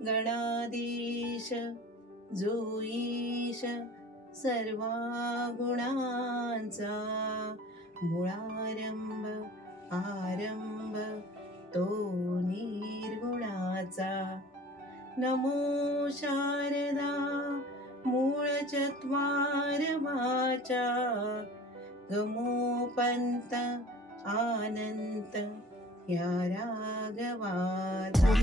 गणाधीश जो ईश सर्वा गुणांचा, मुळारंभ आरंभ तो निर्गुणाचा. नमो शारदा मूळ चत्वार वाचा, गमो पंत आनंत या राघवाचा.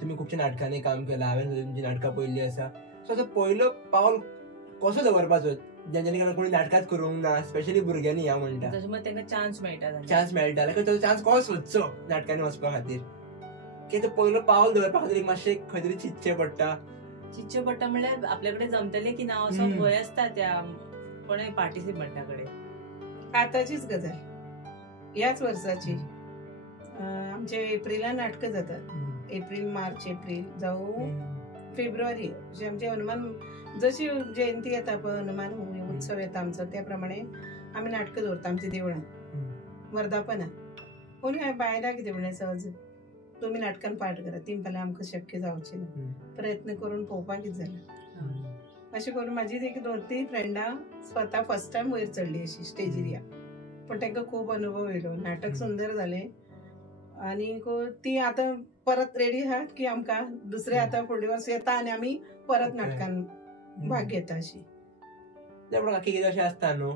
तुम्ही खूपशा नाटकांनी काम केलं, हांवें तुमची नाटकां पळयल्लीं आसा. सो असो पयलो पावल कसो दवरपाचो जेणे कोणी नाटकाच करूंक ना, स्पेशली भुरग्यांनी ह्या म्हणटा तांकां चान्स मेळटा जाल्यार तो चान्स कसो सोदचो नाटकांनी वचपा खातीर, की तो पयलो पावल दवरपा खातीर मातशें खंय तरी चिंतचें पडटा म्हणल्यार आपल्या कडेन जमतलें की ना असो भंय आसता त्या कोणूय पार्टिसिपंटा कडेन. आताचीच गजाल, ह्याच वर्साची आमचे एप्रिलान नाटकां जातात. एप्रिल मार्च एप्रिल जावं फेब्रुवारी जे आमचे हनुमान जशी जयंती येता पळय, हनुमान उत्सव येता आमचो, त्या प्रमाणे आमी नाटकां दवरता आमच्या देवळान वर्धापना. कोणी बायलां कितें म्हणलें सहज तुमी नाटकान पार्ट करा, तेंपाल्यार आमकां शक्य जावचें ना, प्रयत्न करून पळोवपाक कितें जालें. अशें करून म्हाजी एक 2-3 फ्रेंडां स्वता फर्स्ट टायम वयर चडली अशी स्टेजीर या, पण तांकां खूब अनुभव येयलो. नाटक सुंदर जालें आनी ती आतां परत रेडी आहात की आमकां दुसरे आतां फुडले वर्स येता आनी आमी परत नाटकान भाग घेता अशी. काकी कितें अशें आसता न्हू,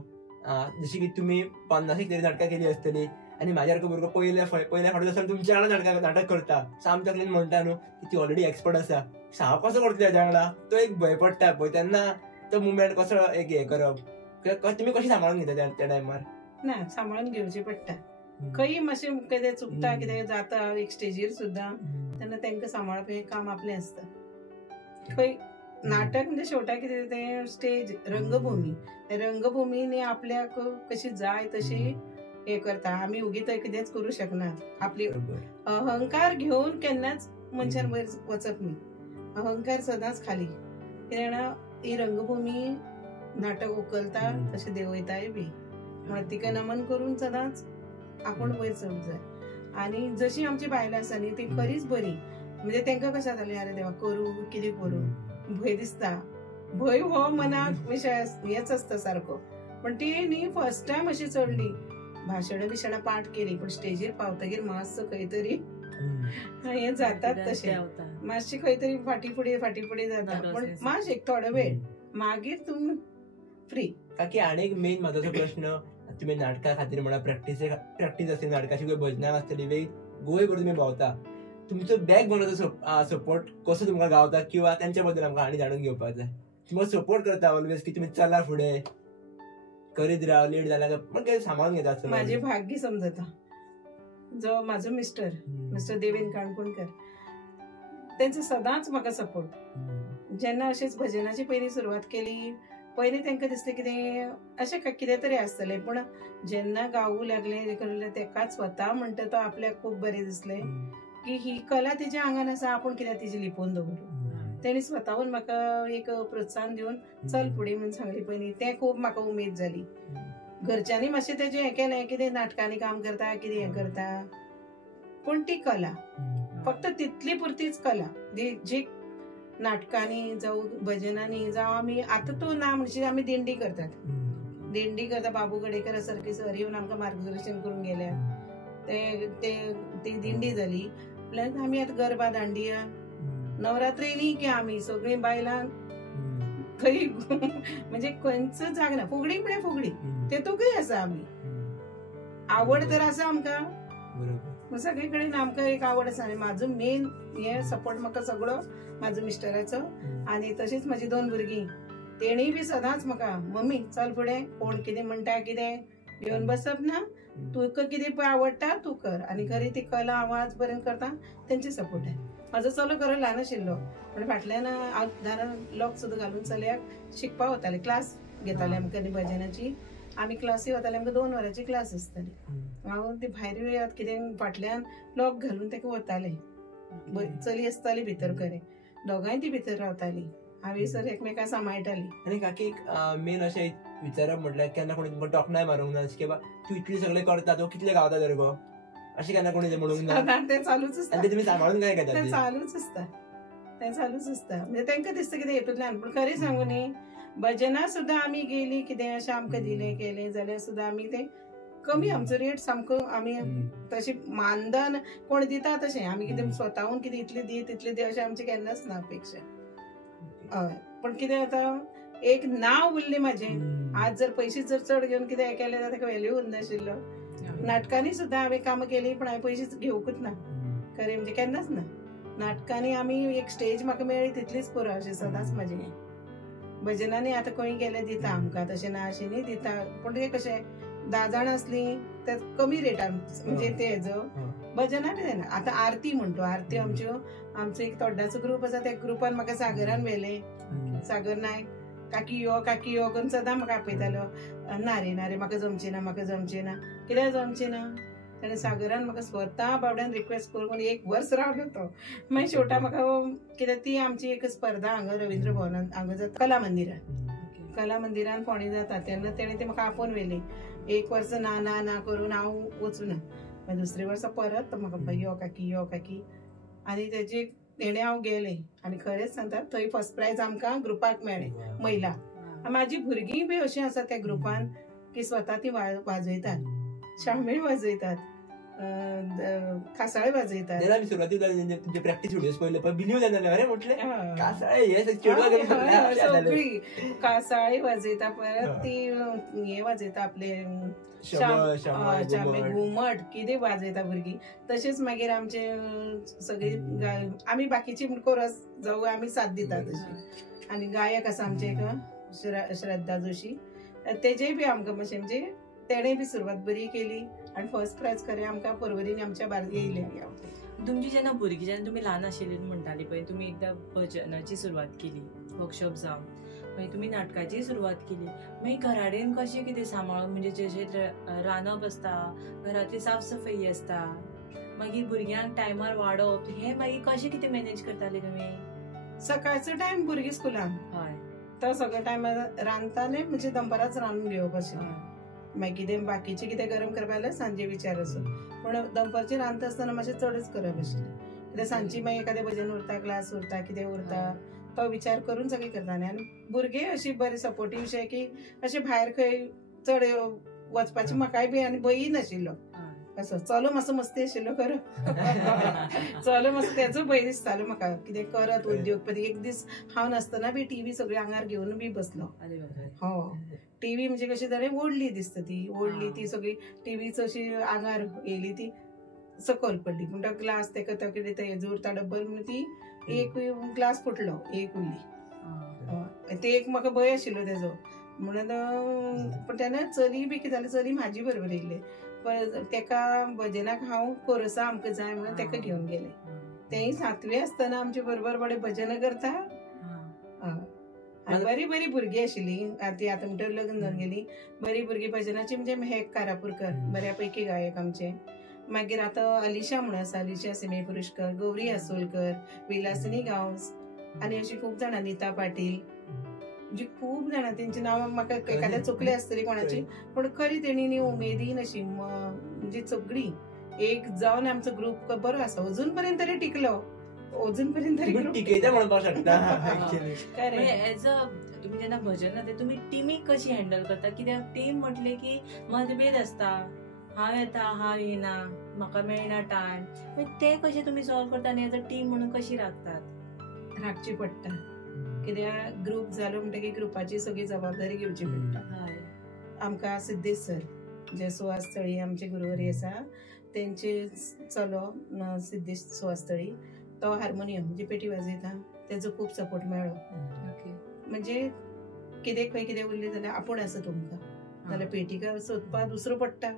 जशी की तुमी 50 तरी नाटकां केली आसतली आनी म्हाज्या सारको भुरगो पयल्या फावटी आसतना तुमच्या वांगडा नाटक करता. आमच्या कडेन म्हणटा न्हू की ती ऑलरेडी एक्सपर्ट आसा, हांव कसो करतलो तेज्या वांगडा, तो एक भंय पडटा पळय, तेन्ना तो मुवमेंट कसो एक हें करप, तुमी कशी सांबाळून घेता त्या टायमार? ना, सांबाळून घेवचें पडटा. खंय मातशें कितें चुकता कितें जाता एक स्टेजीर सुद्दां, तेन्ना तांकां सांबाळप हें काम आपलें आसता. खंय नाटक म्हणजे शेवटाक कितें तें स्टेज रंगभुमीन आपल्याक कशी जाय तशी हे करता. आमी उगीच कितेंच करूं शकनात. आपली अहंकार घेवन केन्नाच मनशान वयर वचप न्ही. अहंकार सदांच खाली. कित्याक ही रंगभूमी नाटक उखलता तशें देंवयताय बी, म्हण तिका नमन करून सदांच आपूण वयर चडूंक जाय. आनी जशी आमची बायलां आसा न्ही ती खरीच बरी, म्हणजे तांकां कशें जातालें अरे देवा करूं कितें करूं भंय दिसता. भंय हो मनाक विशय हेच आसता सारको, पण ती न्ही फर्स्ट टायम अशी चडली, भाशणां पाठ केली, पण स्टेजीर पावतगीर मातसो खंय तरी हें जातात तशें, मातशी खंय तरी फाटी फुडें जाता, पण मातशें एक थोडो वेळ मागीर तुमी फ्री. काकी आनी एक मेन म्हत्वाचो प्रश्न, तुमी नाटका खातीर म्हणा प्रॅक्टीस आसली नाटकाची, भजनां आसतली, गोंयभर तुमी भोंवता, तुमचो बॅकबोनाचो सपोर्ट कसो तुमकां गावता, किंवा तेंच्या बद्दल आमकां आनी जाणून घेवपाक जाय. तुमकां सपोर्ट करता ऑलवेज की तुमी चला फुडें, करीत राव, लेट जाल्यार पण सांबाळून घेता? म्हाजें भाग्य समजता जो म्हाजो मिस्टर देवेन काणकोणकर, तेंचो सदांच म्हाका सपोर्ट. जेन्ना अशेंच भजनाची पयलीं सुरवात केली, पयलीं तांकां दिसलें कितें अशें कितें तरी आसतलें, पण जेन्ना गावूं लागलें तेकाच स्वता म्हणटा तो आपल्याक खूब बरें दिसलें की ही कला तिच्या आंगान आसा, आपूण कित्याक तिची लिपोवन दवरूं. तेणी स्वताहून म्हाका एक प्रोत्साहन दिवन चल फुडें म्हणून सांगली पयलीं, तें खूब म्हाका उमेद जाली. घरच्यांनी मातशें तेजें हें केलें, कितें नाटकांनी काम करता, कितें हें करता, पूण ती कला फक्त तितली पुरतीच कला जी नाटकांनी जावं भजनांनी जावं आमी आतां तो ना म्हणशी आमी दिंडी करता. बाबू गडेकर सारके सर येवन आमकां मार्गदर्शन करून गेल्या, ती दिंडी जाली. प्लस आमी आतां गरबा दांडिया नवरात्री न्ही की आमी सगळीं बायलां खंय म्हणजे खंयच जाग ना, फुगडी म्हळ्यार फुगडी, तेतूंकय आसा आमी. आवड तर आसा आमकां सगळे कडेन, आमकां एक आवड आसा. आनी म्हाजो मेन हे सपोर्ट म्हाका सगळो म्हाजो मिस्टराचो, आनी तशीच म्हाजी 2 भुरगीं, तेणीय बी सदांच म्हाका मम्मी चल फुडें, कोण कितें म्हणटा कितें घेवन बसप ना, तुका कितें आवडटा तूं कर. आनी खरी ती कला आवाज पर्यंत करता तेंची सपोर्ट आहे. म्हाजो चलो खरो ल्हान आशिल्लो, पण फाटल्यान दारान लॉक सुद्दां घालून चलयाक शिकपाक वताले, क्लास घेताले आमकां भजनाची. आमी क्लासी वताले, आमकां 2 वरांची क्लास आसताली. हांव ती भायर येत कितें फाटल्यान लॉक घालून ताका वताले. चली आसताली भितर खरें, दोगांय ती भितर रावताली, हांवें सर एकमेकां सांबाळटाली. आनी काकी मेन अशें विचारप म्हटल्यार केन्ना कोणी तुमकां टोकनाय मारूंक ना की बा तू इतले सगळे करता तो कितले गावता तर गो अशें केन्ना कोणी म्हणूंक ना ते चालूच असता आनी ते तुमी सांबाळून काय घेता ते चालूच असता म्हणजे तांकां दिसता कितें हेतूंतल्यान पूण खरें सांगू न्ही भजनां सुद्दां आमी गेली कितें अशें आमकां दिलें केलें जाल्यार सुद्दां आमी तें कमी आमचो रेट सामको आमी तशें मानधन कोण दिता तशें आमी कितें स्वताहून कितें इतले दी तितले दी अशें आमचें केन्नाच ना अपेक्षा हय पण कितें जाता एक नांव उरलें म्हाजें आज जर पयशे जर चड घेवन कितें केलें जाल्यार ताका व्हॅल्यू उरनाशिल्लो नाटकांनी सुद्दां हांवें कामां केलीं पण हांवें पयशे घेवकूच ना खरें म्हणजे केन्नाच ना नाटकांनी आमी एक स्टेज म्हाका मेळ्ळी तितलीच पुरो अशें सदांच म्हाजें भजनांनी आतां खंय गेलें दिता आमकां तशें ना अशें न्ही दिता पूण तें कशें 10 जाण असलीं तर कमी रेटान म्हणजे ते हेजो भजनां बी जायना आतां आरती म्हणटो आरती आमचो एक तोड्डाचो ग्रूप आसा त्या ग्रुपान म्हाका सागरान व्हेलें सागर नायक काकी यो करून सदां म्हाका आपयतालो ना रे म्हाका जमचें ना कित्याक जमचें ना ताणें सागरान म्हाका स्वता बावड्यान रिक्वेस्ट करून 1 वर्स रावलो तो मागीर शेवटा म्हाका कित्याक ती आमची एक स्पर्धा हांगा रवींद्र भवनान हांगा जाता कला मंदिरान फोंडे जाता तेन्ना तेणें ती म्हाका आपोवन व्हेली 1 वर्स ना करून हांव वचूना मागीर दुसरे वर्सा परत म्हाका यो काकी आनी तेजे तेणे हांव गेलें आनी खरेंच सांगता थंय फर्स्ट प्रायज आमकां ग्रुपाक मेळ्ळें महिला म्हाजी भुरगीं बी अशीं आसा त्या ग्रुपान की स्वता ती वाजयतात शामेळ वाजयतात कासाळे वाजयतात सुरवातीक तुमचे प्रॅक्टीस व्हिडिओज पळयले पण बिलीव जालें अरे म्हटलें कासाळे सगळी कासाळे वाजयता परत ती हे वाजयता आपले घुमट कितें वाजयता भुरगीं तशेंच मागीर आमचे सगळी आमी बाकीची कोरस जावं आमी साथ दिता तशी आनी गायक आसा आमचे एक श्रद्धा जोशी तेजेय बी आमकां मातशें म्हणजे तेणें बी सुरवात बरी केली आनी फर्स्ट प्रायज खरें आमकां परवरीन आमच्या येयलें तुमची जेन्ना भुरगीं जेन्ना तुमी ल्हान आशिल्ली म्हणटाली पळय तुमी एकदां भजनाची सुरवात केली वर्कशॉप जावन मागीर तुमी नाटकाची सुरवात केली मागीर घराडेन कशें कितें सांबाळून म्हणजे जशें रांदप आसता घरांतली साफ सफाई आसता मागीर भुरग्यांक टायमार वाडप हें मागीर कशें कितें मॅनेज करताले तुमी सकाळचो टायम भुरगीं स्कुलान हय तो सगळो टायम रांदताले म्हणजे दनपाराच रांदून घेवप अशें मागीर कितें बाकीचें कितें गरम करपा जाल्यार सांजे विचार असो पूण दनपारची रांदता आसतना मातशें चडच करप आशिल्लें कित्याक सांजची मागीर एखादें भजन उरता क्लास उरता कितें उरता तो विचार करून सगळें करतालें आनी भुरगे अशी बरी सपोर्टीव अशें की अशें भायर खंय चड वचपाची म्हाकाय बी आनी भंय नाशिल्लो असो चलो मातसो मस्ती आशिल्लो खरो चलो मातसो तेचो भंय दिसतालो म्हाका कितें करत उद्योगपती एक दीस हांव नासतना बी टीव्ही सगळी आंगार घेवन बी बसलो हो टीव्ही म्हणजे कशी जाल्यार ओडली दिसता ती सगळी टीव्हीच अशी आंगार येयली ती सकयल पडली पूण तो ग्लास तेका तो कितें हेजो उरता डब्बल म्हणून ती एक ग्लास फुटलो एक उरली ते एक म्हाका भंय आशिल्लो तेजो म्हणून पण तेन्ना चली बी कितें जालें चली म्हाजी बरोबर येयल्ली पण तेका भजनाक हांव कोरसा आमकां जाय म्हणून तेका घेवन गेलें तेय 7वी आसतना आमचे बरोबर बरें भजन करता आनी बरी बरी भुरगीं आशिल्लीं ती आतां म्हणटर लग्न जावन गेली बरी भुरगीं भजनाची म्हणजे मेहेक कारापूरकर बऱ्यापैकी गायक आमचे मागीर आतां अलिशा म्हणून आसा अलिशा सिमे पुरुशकर गौरी आसोलकर विलासिनी गांवस आनी अशीं खूब जाणां नीता पाटील म्हणजे खूब जाणां तेंची नांवां म्हाका एखाद्या चुकली आसतली कोणाची पूण खरी तेणी उमेदीन अशी म्हणजे सगळीं एक जावन आमचो ग्रूप बरो आसा अजून पर्यंत तरी टिकलो अजून पर्यंत तरी टिकयता म्हणपाक शकता तुम्ही जेन्ना भजन जाता तुमी टिमीक कशी हँडल करता कित्याक टीम म्हटले की मतभेद आसता हांव येता हांव येना म्हाका मेळना टायम ते कशे तुमी सॉल्व करता आनी एज अ टीम म्हणून कशी राखतात राखची पडटा कित्याक ग्रूप जालो म्हणटकीर ग्रुपाची सगळी जबाबदारी घेवची पडटा आमकां सिद्धेश सर जे सुवास्थळी आमचे गुरुवारी आसा तेंचे चलो सिद्धेश सुवास्थळी तो हार्मोनियम म्हणजे पेटी वाजयता तेजो खूब सपोर्ट मेळ्ळो म्हणजे कितें खंय कितें उरलें जाल्यार आपूण आसा तुमकां जाल्यार पेटीकार सोदपा दुसरो पडटा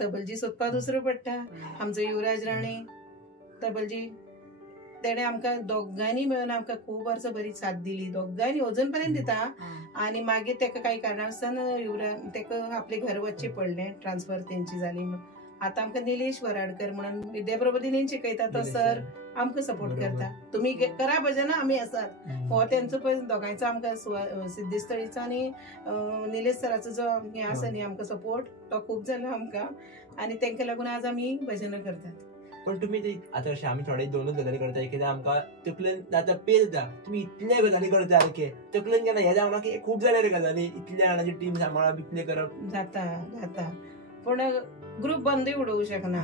तबलजी सोदपा दुसरो पडटा आमचो युवराज राणे तबलजी तेणे आमकां दोगांनी मेळून आमकां खूब वर्सां बरी साथ दिली दोगांनी अजून पर्यंत दिता आनी मागीर तेका कांय कारणांसान युवराज तेका आपले घर वचचें पडलें ट्रान्सफर तेंची जाली आतां आमकां निलेश वराडकर म्हणून विद्याप्रबोधिनीन शिकयता तो सर आमकां सपोर्ट करता. तुम्ही करा भजनां, आमी आसात. हो तेंचो पळय दोगांयचो आमकां सिद्धस्थळीचो आनी निलेश सराचो जो हे आसा न्ही आमकां सपोर्ट, तो खूब जालो आमकां. आनी तेंका लागून आज आमी भजनां करतात. पण तुम्ही आता अशें आमी थोडे 2च गजाली करता, कित्याक आमकां तकलेन आतां पेल जाता. तुम्ही इतले गजाली करता सारके तकलेन केन्ना हे जावना की खूब जाले रे गजाली, इतल्या जाणांची टीम सांबाळप, इतले करप. जाता पूण ग्रुप बंदूय उडोवंक शकना.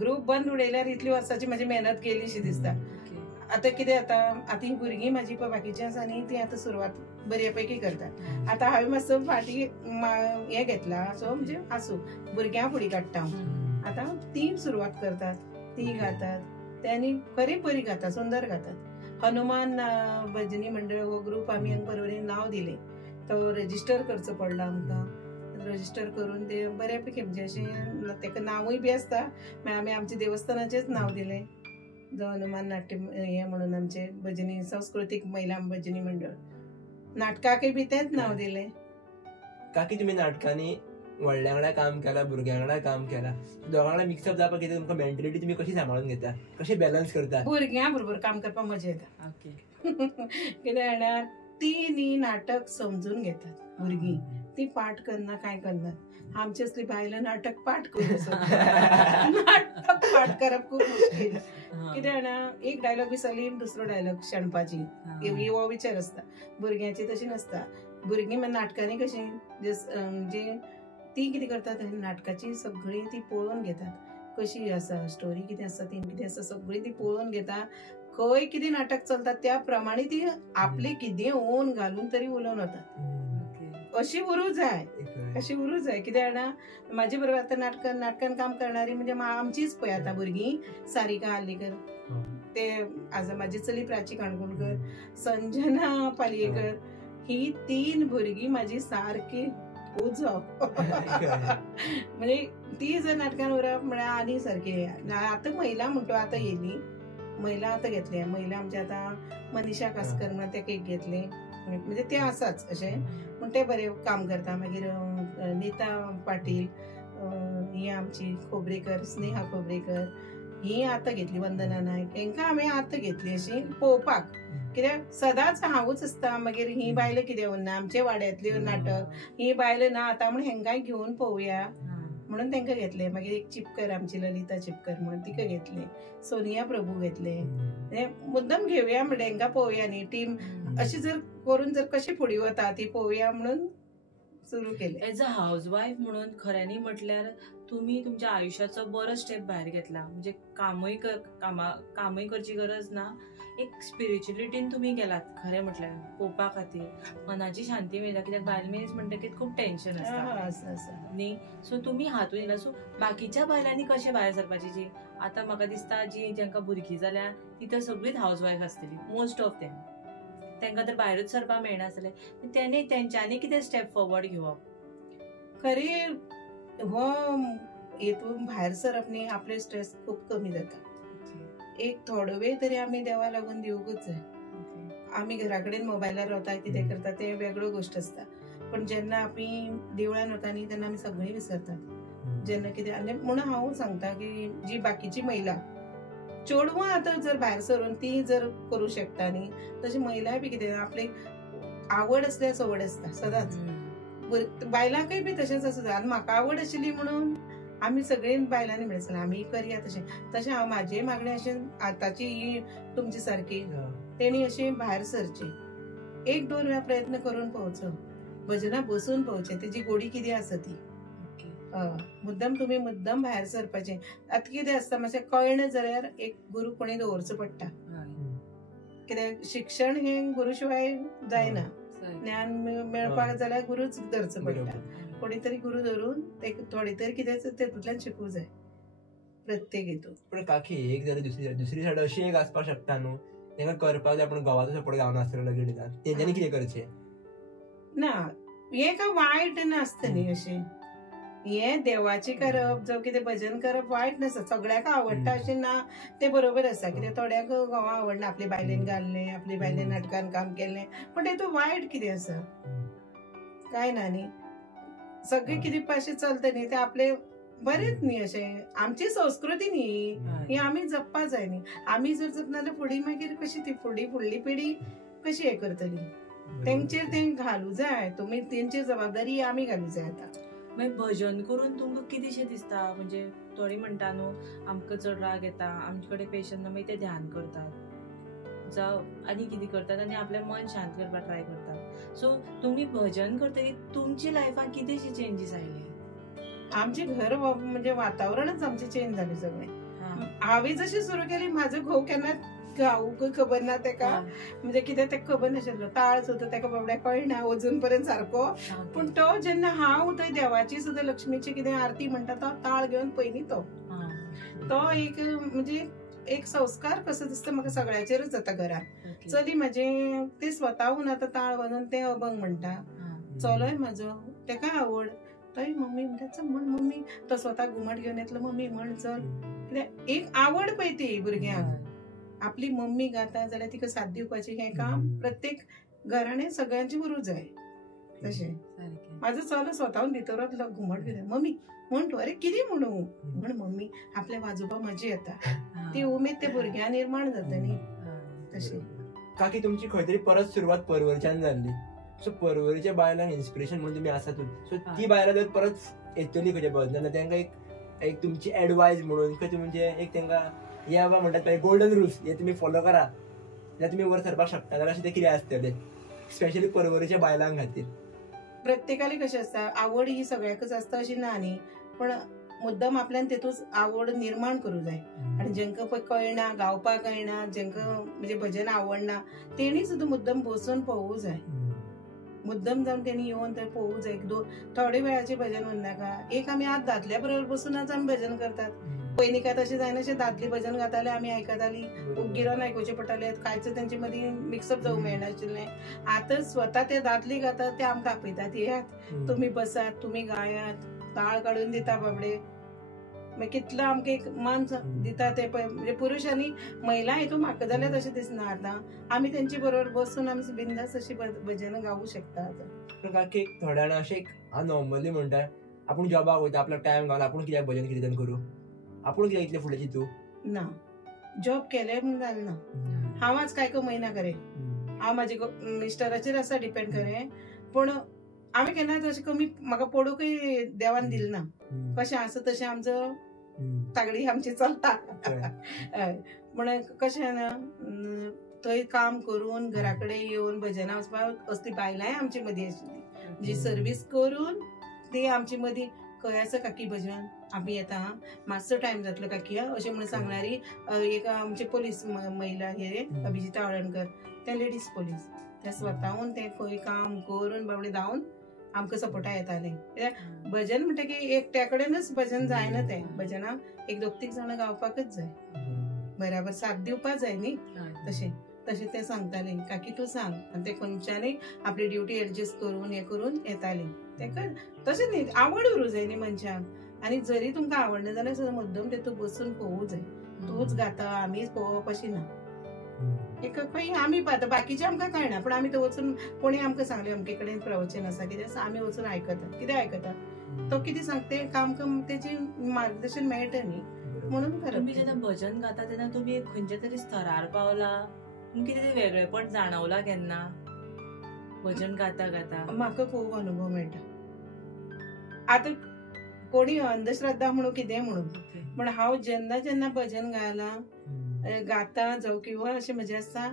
ग्रुप बंद उडयल्यार इतली वर्सांची म्हाजी मेहनत गेली शी दिसता. आतां कितें जाता, आतां ही भुरगीं म्हाजी पळय बाकीची आसा न्ही ती आतां सुरवात बऱ्यापैकी करतात. आतां हांवें मातसो फाटी हे घेतला, सो म्हणजे आसूं भुरग्यां फुडें काडटा हांव. आतां ती सुरवात करतात, ती गातात, त्यांनी खरी बरी गातात, सुंदर गातात. हनुमान भजनी मंडळ हो ग्रुप आमी हांगा परवरीन नांव दिले. तो रजिस्टर करचो पडलो आमकां. रजिस्टर करून ते बऱ्यापैकी म्हणजे अशें तेका नांवूय बी आसता. मागीर आमी आमच्या देवस्थानाचेच नांव दिलें, जो हनुमान नाट्य हे म्हणून आमचे भजनी सांस्कृतीक महिला भजनी मंडळ. नाटकाकय बी तेंच नांव दिलें. काकी तुम्ही नाटकांनी व्हडल्या वांगडा काम केला, भुरग्यां वांगडा काम केला, दोगां वांगडा मिक्सअप जावपाक कितें तुमकां मेंटलिटी तुम्ही कशी सांबाळून घेता, कशें बॅलन्स करता? भुरग्यां बरोबर काम करपाक मजा येता. कितें जाणा, ती न्ही नाटक समजून घेतात भुरगीं. ती पाठ करना काय करना. आमची असली बायलां नाटक पाठ करूं नाटक पाठ करप खूब मुश्कील. कितें जाणा, एक डायलॉग विसरली दुसरो डायलॉग शाणपाची हो विचार आसता. भुरग्यांची तशी नासता. भुरगीं मागीर नाटकांनी कशी म्हणजे ती कितें करतात, नाटकाची सगळी ती पळोवन घेतात. कशी आसा स्टोरी, कितें आसा थीम कितें आसा, सगळी ती पळोवन घेता. खंय कितें नाटक चलता त्या प्रमाणे ती आपले कितें ओन घालून तरी उलोवन वतात. अशी उरूं जाय, अशी उरूं जाय. कितें जाणा, म्हाजे बरोबर आतां नाटकान काम करणारी म्हणजे आमचीच पळय आतां भुरगीं, सारिका हार्लीकर, ते आज म्हाजी चली प्राची काणकोणकर, संजना पालयेकर, ही 3 भुरगीं म्हाजी सारकी उजो. म्हणजे ती जर नाटकान उरप म्हळ्यार आनी सारकी. आतां महिला म्हणटो आतां येयली, महिला आतां घेतले. महिला आमचे आतां मनीषा कासकर म्हणून तेका एक घेतले. म्हणजे ते आसाच अशें, पूण ते बरें काम करता. मागीर नीता पाटील, ही आमची खोबरेकर, स्नेहा खोबरेकर, ही आतां घेतली. वंदना नायक, हेंकां हांवें आतां घेतली अशी पळोवपाक. कित्याक सदांच हांवूच आसता. मागीर ही बायलां कितें उरना, आमचे वाड्यांतली नाटक, ही बायलां ना आतां म्हण हेंकांय घेवन पळोवया म्हणून तेंकां घेतले. मागीर एक चिपकर, आमची ललिता चिपकर म्हणून तिका घेतले. सोनिया प्रभू घेतले. मुद्दम घेवया म्हणजे हेंकां पळोवया न्ही. टीम अशी जर करून जर कशी फुडें वता ती पळोवया म्हणून सुरू केले. एज अ हाऊसवाईफ म्हणून खऱ्यांनी म्हटल्यार तुम्ही तुमच्या आयुष्याचो बरो स्टेप भायर घेतला. म्हणजे कामय करची गरज ना, एक स्पिरिच्युअलिटीन तुम्ही गेलात खरें म्हटल्यार पळोवपा खातीर. मनाची शांती मेळटा, कित्याक बायल मनीस म्हणटकीर खूब टेन्शन आसता न्ही. सो तुमी हातून येयला. सो बाकीच्या बायलांनी कशें भायर सरपाची, जी आतां म्हाका दिसता जी जांकां भुरगीं जाल्यार ती तर सगळीच हाऊसवाईफ आसतली, मोस्ट ऑफ देम. तांकां तर भायरूच सरपाक मेळनासलें. तेंच्यांनी कितें स्टेप फॉरवर्ड घेवप? खरी हो हेतून भायर सरप न्ही, आपले स्ट्रेस खूब कमी जाता. एक थोडो वेळ तरी आमी देवा लागून दिवंकूच जाय. आमी घरा कडेन मोबायलार रावता, कितें करता ते वेगळ्यो गोश्ट आसता. पण जेन्ना आमी देवळान वता न्ही तेन्ना आमी सगळीं विसरतात. जेन्ना कितें आनी म्हणून हांव सांगता की जी बाकीची महिला चेडवां आतां जर भायर सरून ती जर करूं शकता न्ही, तशी महिलाय बी कितें आपली आवड आसल्यार सवड आसता सदांच. बायलांकय बी तशेंच आसा. आनी म्हाका आवड आशिल्ली म्हणून आमी सगळीं बायलांनी म्हणसलें आमी करया तशें हांव म्हाजेय मागणें अशें. आतांची ही तुमची सारकी तेणी अशी भायर सरची, 1-2 वेळा प्रयत्न करून पळोवचो, भजनां बसून पळोवचें, तेजी गोडी कितें आसा ती. मुद्दम भायर सरपाचें. आतां कितें आसता, मातशें कळना जाल्यार एक गुरू कोणी दवरचो पडटा. कित्याक शिक्षण हें गुरू शिवाय जायना. ज्ञान मेळपाक जाल्यार गुरूच धरचो पडटा. कोणी तरी गुरू धरून थोडी तरी कितें तेतूंतल्यान शिकूंक जाय प्रत्येक हेतून. पण काकी एक जाल्यार दुसरी सायड अशी एक आसपाक शकता न्हू, तेंकां करपाक जाय पण घोवाचो सपोर्ट गावना आसतलो लगेच. तेंच्यांनी कितें करचें ना, हें काय वायट नासता न्ही अशें. हें देवाचें करप जावं कितें भजन करप वायट नासता. सगळ्याक आवडटा अशें ना, तें बरोबर आसा. कित्याक थोड्याक घोवा आवडना, आपले बायलेन घाललें, आपली बायलेन नाटकान काम केलें, पण तेतून वायट कितें आसा? काय ना न्ही. सगळें कितें अशें चलता न्ही, तें आपले बरेच न्ही अशें आमची संस्कृती न्ही ही आमी जपपा जाय न्ही. आमी जर जपना जाल्यार फुडें मागीर कशी ती फुडली पिढी कशी हे करतली. तेंचेर ते घालूं जाय. तुमी तेंचेर जबाबदारी आमी घालूं जाय. आतां मागीर भजन करून तुमकां कितेंशें दिसता? म्हणजे थोडी म्हणटा न्हू आमकां चड राग येता, आमचे कडेन पेशंट ना, मागीर ते ध्यान करतात जावं आनी कितें करतात आनी आपलें मन शांत करपाक ट्राय करतात. सो तुमी भजन करतकीर तुमची लायफान कितेंशे चेंजीस आयले? आमचे घर म्हणजे वातावरणच आमचे चेंज जाले सगळे. हांवें जशी सुरू केली म्हाजो घोव केन्ना गावूंक खबर ना तेका, म्हणजे कितें तेका खबर नाशिल्लो. ताळ सुद्दां तेका बाबड्याक कळना अजून पर्यंत सारको. पूण तो जेन्ना हांव थंय देवाची सुद्दां लक्ष्मीची कितें आरती म्हणटा तो ताळ घेवन पयली तो एक म्हणजे एक संस्कार कसो दिसता म्हाका सगळ्याचेरच जाता घरान. चली म्हाजे ते स्वताहून आतां ताळ वाजोवन ते अभंग म्हणटा. चलोय म्हाजो तेका आवड. थंय मम्मी म्हणटा चल म्हण मम्मी. तो स्वता घुमट घेवन येतलो मम्मी म्हण चल. कित्याक एक आवड पळय ती भुरग्यांक. आपली मम्मी गाता जाल्यार तिका साथ दिवपाची हें काम प्रत्येक घराणें सगळ्यांचे उरूं जाय. तशें म्हाजो चलो स्वताहून भितर वतलो घुमट घेवन मम्मी म्हण तूं. अरे कितें म्हणू म्हण मम्मी. आपलें वाजोवपाक मजा येता. ती उमेद त्या भुरग्यां निर्माण जाता न्ही. तशें काकी तुमची खंय तरी परत सुरवात परवरच्यान जाल्ली. सो परवरीच्या बायलांक इन्स्पिरेशन म्हणून तुमी आसातूच. सो ती बायलां जर परत येतली खंयच्या भजनाक तेंकां एक तुमची एडवायस म्हणून खंय म्हणजे एक तेंकां हे बाबा म्हणटात पळय गोल्डन रुल्स हे तुमी फॉलो करा जाल्यार तुमी वर सरपाक शकता जाल्यार अशें ते कितें आसतलें स्पेशली परवरीच्या बायलांक खातीर? प्रत्येकाली कशें आसता आवड ही सगळ्याकच आसता अशी ना न्ही. पण मुद्दम आपल्यान तेतूच आवड निर्माण करूं जाय. आनी जेंका पळय कळना गावपाक कळना जेंका म्हणजे भजन आवडना तेणी सुद्दां मुद्दम बसून पळोवूं जाय. मुद्दम जावन तेणी येवन थंय पळोवूं जाय. थोडे वेळाचें भजन म्हणनाका. एक आमी आतां दादल्या बरोबर बसूनच आमी भजन करतात. पयलीं काय तशें जायनाशें दादली भजन गाताले आमी आयकतालीं. गिरोन आयकुचें पडटालें. कांयच तेंचे मदीं मिक्सअप जावंक मेळनाशिल्लें. आतां स्वता ते दादली गातात ते आमकां आपयतात येयात तुमी बसात तुमी गायात ताळ काडून दिता बाबडे. मागीर कितलो आमकां एक मान दिता ते पळय. म्हणजे पुरुश आनी महिला हितून म्हाका जाल्यार तशें दिसना. आतां आमी तेंचे बरोबर बसून आमी बिंदास अशी भजनां गावूं शकता. आतां काकी थोड्या जाणां अशें हांव नॉर्मली म्हणटा आपूण जॉबाक वयता आपल्याक टायम घालून आपूण कित्याक भजन कितें करूं आपूण कित्याक इतलें फुडें चिंतूं ना. जॉब केलें म्हूण जालना. हांव आज काय कमयना खरें. हांव म्हाजे मिस्टराचेर आसा डिपेंड खरें. पूण हांवें केन्ना तशें कमी म्हाका पडूंकय देवान दिलें ना. कशें आसा तशें आमचो तागडी आमची चलता. पूण कशें ना थंय काम करून घरा कडेन येवन भजनां वचपाक असली बायलांय आमचे मदीं आशिल्लीं जी सर्वीस करून ती आमचे मदीं खंय आसा काकी भजन आमी येता मातसो टायम जातलो काकी अशें म्हणून सांगणारी एक आमचे पोलीस महिला हे अभिजिता आळणकर ते लेडीज पोलीस ते स्वताहून ते खंय काम करून बाबडे धांवन आमकां सपोर्टा येताले. भजन म्हणटा की एकट्या कडेनच भजन जायना. ते भजनाक एक 2-3 जाणां गावपाकच जाय. बराबर साथ दिवपाक जाय न्ही. तशें ते सांगताले काकी तूं सांग आनी ते खंयच्यानय आपली ड्युटी एडजस्ट करून हे करून येताले. तेका तशें न्ही आवड उरूं जाय न्ही मनशाक. आनी जरी तुमकां आवडना जाल्यार सुद्दां मुद्दम तेतून बसून पळोवूं जाय. तूंच गाता आमीच पळोवप अशी ना. एक खंय आमी पावता बाकीचे आमकां कळना पूण आमी थंय वचून कोणी आमकां सांगलें अमके कडेन प्रवचन आसा कितें आमी वचून आयकतात. कितें आयकता तो कितें सांगता तें आमकां तेजें मार्गदर्शन मेळटा न्ही. म्हणून तुमी जेन्ना भजन गाता तेन्ना तुमी खंयच्या तरी स्तरार पावला कितें तरी वेगळेपण जाणवला केन्ना भजन गाता गाता? म्हाका खूब अनुभव मेळटा. आतां कोणी अंधश्रद्धा म्हणून कितें म्हणून पण हांव जेन्ना जेन्ना भजन गाता जावं किंवा अशें म्हजें आसता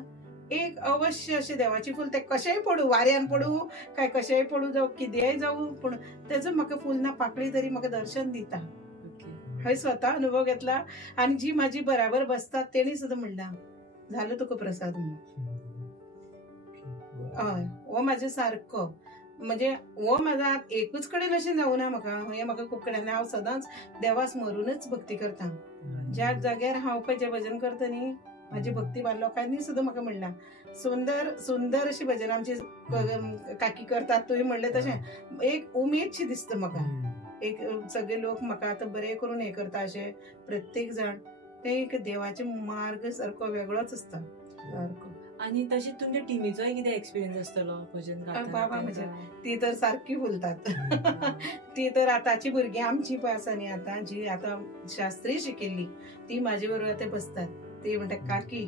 एक अवश्य अशें देवाची फूल ते कशेंय पडूं वाऱ्यान पडूं काय कशेंय पडूं जावं कितेंय जावं पूण तेजो म्हाका फूल ना पाकळी तरी म्हाका दर्शन दिता. हांवें स्वता अनुभव घेतला आनी जी म्हाजी बराबर बसतात तेणी सुद्दां म्हणलां झालो तुका प्रसाद म्हणून. हय हो म्हाजो सारको म्हणजे हो म्हाजा एकूच कडेन अशें जावना. म्हाका हें म्हाका खूब कडेन हांव सदांच देवा स्मरूनच भक्ती करता. ज्या जाग्यार हांव पळय जें भजन करता न्ही म्हाजी भक्ती लोकांनी सुद्दां म्हाका म्हणलां सुंदर सुंदर अशी भजन आमची काकी करतात. तुवें म्हणलें तशें एक उमेदशी दिसता म्हाका. एक सगळे लोक म्हाका आतां बरें करून हें करता अशें प्रत्येक जाण ते एक देवाचे मार्ग सारको वेगळोच आसता सारको. आणि तशेंच तुमच्या टिमीचोय कितें एक्सपिरियन्स आसतलो भजन बाबा म्हजे गायतना? ती तर सारकी बोलतात. ती तर आताची भुरगीं आमची पळय आसा न्ही आतां जी आतां शास्त्रीय शिकिल्ली ती म्हाजे बरोबर आतां बसतात. ती म्हणटा काकी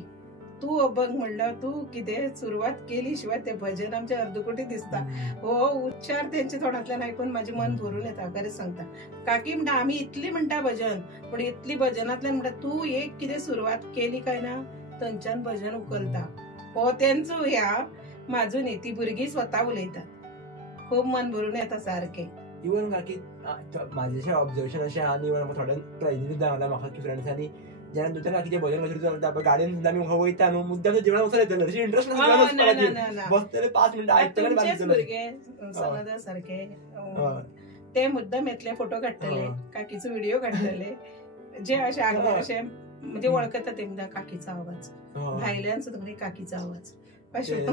तू अभंग म्हणल्यार तू कितें सुरवात केली शिवाय ते भजन आमचे अर्दकुटी दिसता. हो उच्चार तेंचे तोंडांतल्यान आयकून म्हाजें मन भरून येता. खरेंच सांगता काकी म्हणटा आमी इतली म्हणटा भजन पण इतली भजनांतल्यान म्हणटा तू एक कितें सुरवात केली काय ना थंयच्यान भजन उखलता. हो तेंचो ह्या म्हाजो न्ही ती भुरगीं स्वता उलयतात. खूब मन भरून येता सारकें. इवन काकी माझे ऑब्झर्वेशन अशें आहा इवन म्हाका थोड्यान ट्रेनिंग जावं म्हाका की फ्रेंड्सांनी जेन्ना दुसऱ्या काकीचे भजन वचून चलता पळय गाडयेन सुद्दां आमी वयता न्हू मुद्दाम जेवणाक वचून येतले अशी इंट्रस्ट बसतले 5 मिनटां तुमचेच भुरगे सनदा सारके ते मुद्दाम येतले फोटो काडटले काकीचो व्हिडिओ काडटले जे अशें आगले अशें म्हणजे वळखता ते मुद्दाम काकीचो आवाज भायल्यान सुद्दां काकीचो आवाज अशें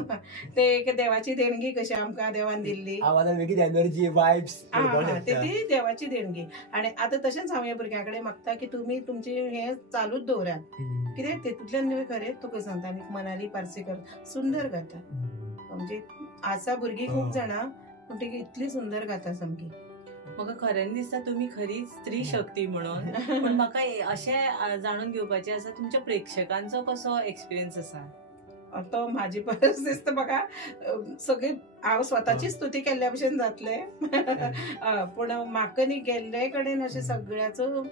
ते एक देवाची देणगी कशी आमकां देवान दिल्ली आवाजान वेगळी एनर्जी वायब्स ती देवाची देणगी. आणि आता तशेंच हांव ह्या भुरग्यां कडेन मागता की तुमी तुमचे हे चालूच दवरात कित्याक तेतूंतल्यान खरें तुका सांगता आनी मनाली पार्सेकर सुंदर गाता. म्हणजे आसा भुरगीं खूब जाणां पूण ती इतली सुंदर गाता सामकी. म्हाका खऱ्यान दिसता तुमी खरीच स्त्री शक्ती म्हणून. पण म्हाका अशें जाणून घेवपाचें आसा तुमच्या प्रेक्षकांचो कसो एक्सपिरियन्स आसा? तो म्हाजी परस दिसता म्हाका सगळी हांव स्वताची स्तुती केल्ल्या भशेन जातले पूण म्हाका न्ही गेल्ले कडेन अशें सगळ्याचो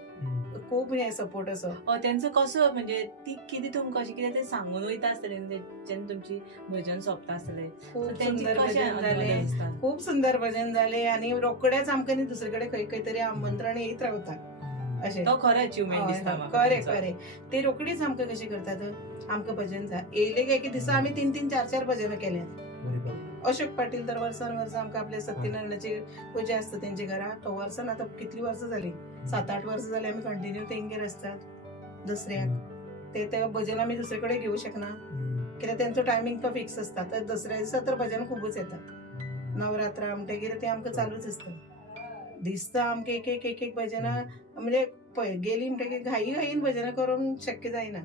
खूब हे सपोर्ट असो. तेंचो कसो म्हणजे ती कितें तुमकां अशें कितें ते सांगून वयता आसतले जेन्ना तुमची भजन सोंपता आसतले खूब सुंदर भजन जाले खूब सुंदर भजन जाले आनी रोखडेच आमकां न्ही दुसरे कडेन खंय खंय तरी आमंत्रण येत रावता अशें. तो खरो अचिवमेंट दिसता म्हाका. खरें ते रोखडीच आमकां कशें करतात आमकां भजन जाय येयले एक दिसा आमी 3-3, 4-4 भजनां केल्यात. अशोक पाटील तर वर्सान वर्स आमकां आपले सत्यनारायणाची पुजा आसता तेंच्या घरा तो वर्सान आतां कितली वर्सां जाली 7-8 वर्सां जाली आमी कंटिन्यू तेंगेर आसतात दसऱ्याक. ते भजन आमी दुसरे कडेन घेवं शकना कित्याक तेंचो टायमींग तो फिक्स आसता. तर दसऱ्या दिसा तर भजन खूबच येतात. नवरात्रा म्हणटकीर ते आमकां चालूच आसता. दिसता आमकां एक एक भजनां म्हणजे पळय गेली म्हणटकीर घाईन भजनां करूंक शक्य जायना.